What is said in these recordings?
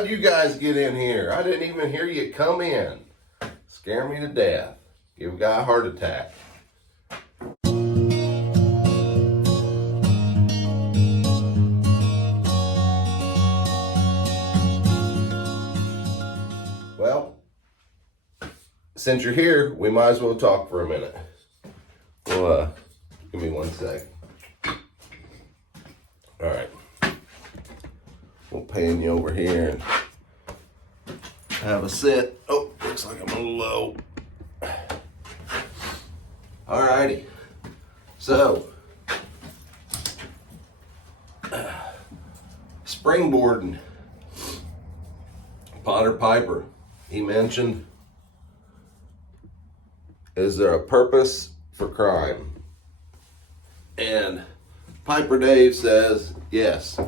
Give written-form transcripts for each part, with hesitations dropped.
How'd you guys get in here? I didn't even hear you come in. Scare me to death. Give a guy a heart attack. Well, since you're here, we might as well talk for a minute. Well, give me 1 sec. All right. We'll pan you over here and have a sit. Oh, looks like I'm a little low. All righty. So, Springboard, Potter Piper, he mentioned, is there a purpose for crime? And Piper Dave says, yes.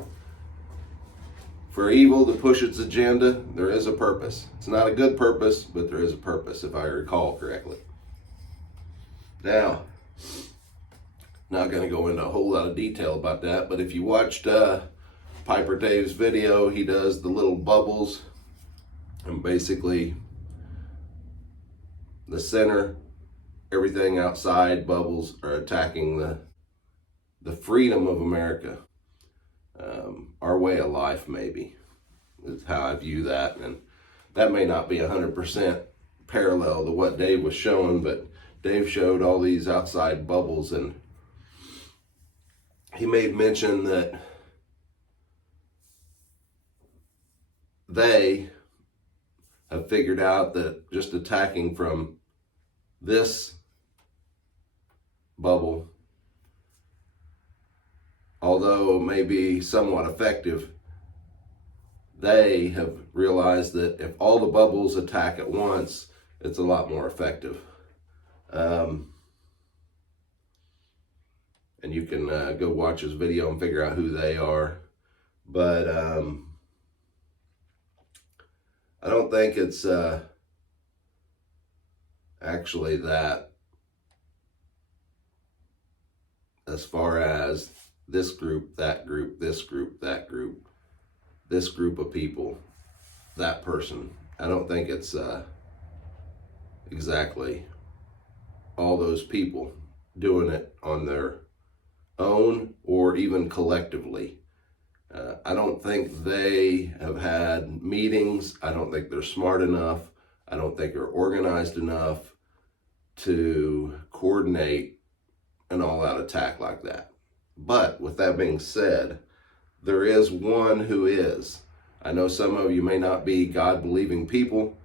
For evil to push its agenda, there is a purpose. It's not a good purpose, but there is a purpose, if I recall correctly. Now, not going to go into a whole lot of detail about that, but if you watched Piper Dave's video, he does the little bubbles, and basically the center, everything outside bubbles are attacking the freedom of America. Our way of life, maybe, is how I view that. And that may not be 100% parallel to what Dave was showing, but Dave showed all these outside bubbles, and he made mention that they have figured out that just attacking from this bubble, although it may be somewhat effective, they have realized that if all the bubbles attack at once, it's a lot more effective. And you can go watch his video and figure out who they are. But I don't think it's actually that, as far as this group, that group, this group, that group, this group of people, that person. I don't think it's exactly all those people doing it on their own or even collectively. I don't think they have had meetings. I don't think they're smart enough. I don't think they're organized enough to coordinate an all-out attack like that. But with that being said, there is one who is. I know some of you may not be God-believing people,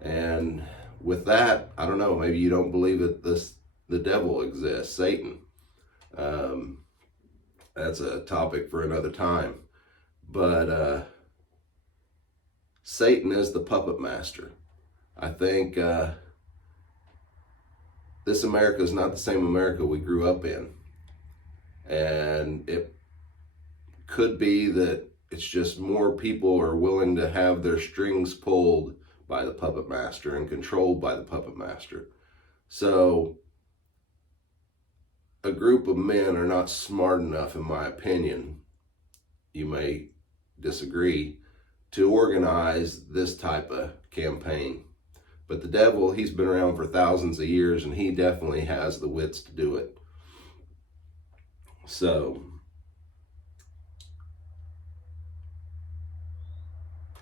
and with that, I don't know, maybe you don't believe that the devil exists, Satan. That's a topic for another time. But Satan is the puppet master. I think this America is not the same America we grew up in. And it could be that it's just more people are willing to have their strings pulled by the puppet master and controlled by the puppet master. So a group of men are not smart enough, in my opinion, you may disagree, to organize this type of campaign. But the devil, he's been around for thousands of years, and he definitely has the wits to do it. So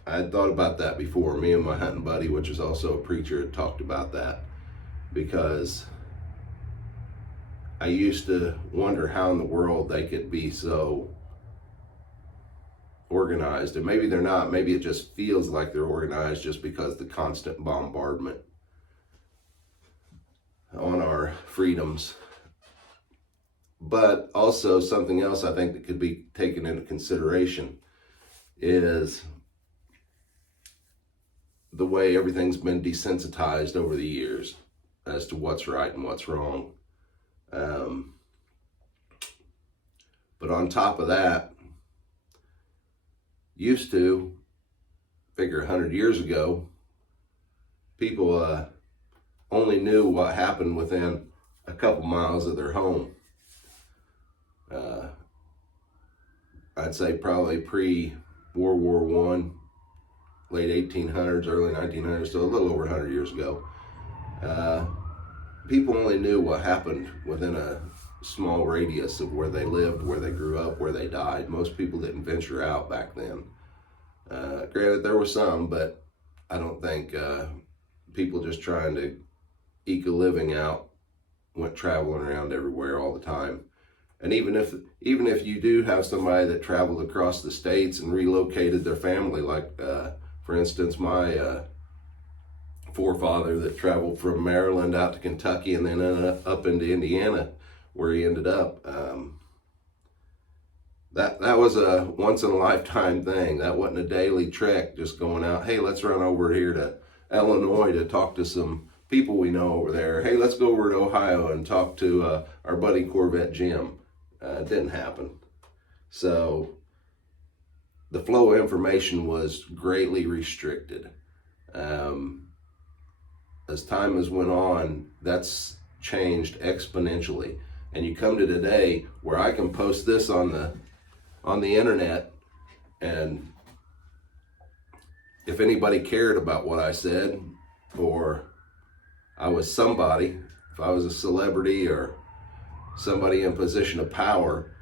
I had thought about that before. Me and my hunting buddy, which is also a preacher, had talked about that, because I used to wonder how in the world they could be so organized. And maybe they're not. Maybe it just feels like they're organized just because the constant bombardment on our freedoms. But also something else I think that could be taken into consideration is the way everything's been desensitized over the years as to what's right and what's wrong. But on top of that, used to, figure 100 years ago, people only knew what happened within a couple miles of their home. I'd say probably pre-World War I, late 1800s, early 1900s, so a little over 100 years ago. People only knew what happened within a small radius of where they lived, where they grew up, where they died. Most people didn't venture out back then. Granted, there were some, but I don't think people just trying to eke a living out went traveling around everywhere all the time. And even if you do have somebody that traveled across the states and relocated their family, like for instance, my forefather that traveled from Maryland out to Kentucky and then up into Indiana, where he ended up. That was a once in a lifetime thing. That wasn't a daily trek, just going out. Hey, let's run over here to Illinois to talk to some people we know over there. Hey, let's go over to Ohio and talk to our buddy Corvette Jim. It didn't happen. So the flow of information was greatly restricted. As time has went on, that's changed exponentially. And you come to today where I can post this on the internet, and if anybody cared about what I said, or I was somebody, if I was a celebrity or somebody in position of power,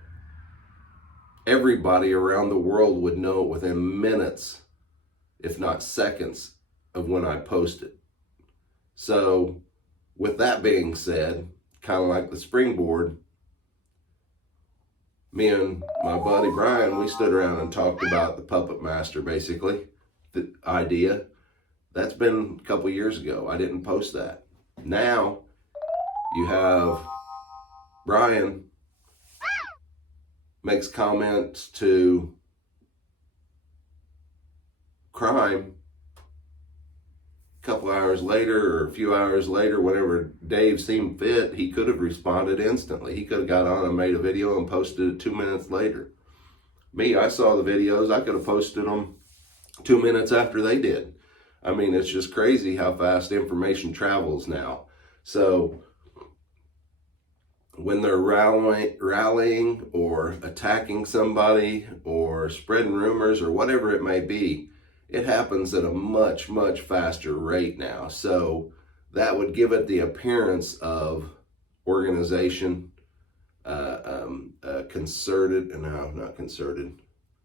everybody around the world would know it within minutes, if not seconds, of when I posted. So with that being said, kind of like the Springboard, me and my buddy Brian, we stood around and talked about the Puppet Master, basically, the idea. That's been a couple years ago. I didn't post that. Now you have Brian makes comments to crime. A couple hours later or a few hours later, whenever Dave seemed fit, he could have responded instantly. He could have got on and made a video and posted it 2 minutes later. Me, I saw the videos. I could have posted them 2 minutes after they did. I mean, it's just crazy how fast information travels now. So when they're rallying or attacking somebody or spreading rumors or whatever it may be, it happens at a much, much faster rate now. So that would give it the appearance of organization, concerted, no, not concerted.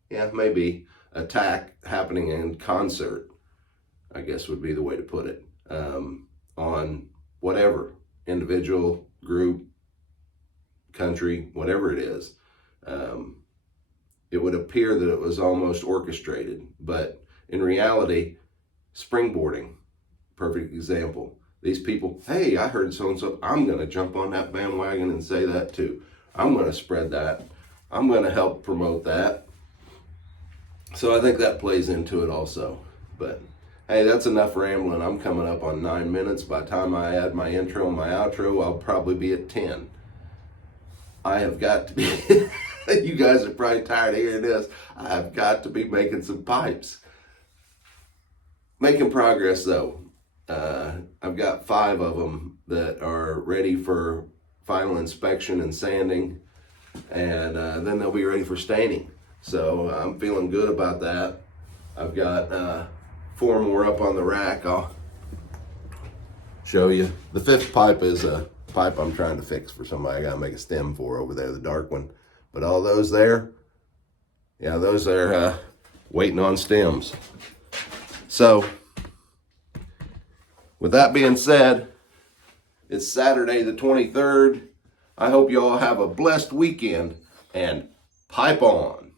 Yeah, maybe attack happening in concert, I guess would be the way to put it, on whatever, individual, group, country, whatever it is. It would appear that it was almost orchestrated, but in reality, springboarding, perfect example. These people, hey, I heard so-and-so, I'm going to jump on that bandwagon and say that too. I'm going to spread that. I'm going to help promote that. So I think that plays into it also. But hey, that's enough rambling. I'm coming up on 9 minutes. By the time I add my intro and my outro, I'll probably be at 10. I have got to be, you guys are probably tired of hearing this. I've got to be making some pipes. Making progress though. I've got 5 of them that are ready for final inspection and sanding, and then they'll be ready for staining. So I'm feeling good about that. I've got 4 more up on the rack. I'll show you. The 5th pipe is a pipe I'm trying to fix for somebody. I gotta make a stem for over there, the dark one. But all those there, yeah, those are waiting on stems. So, with that being said, it's Saturday the 23rd. I hope you all have a blessed weekend, and pipe on.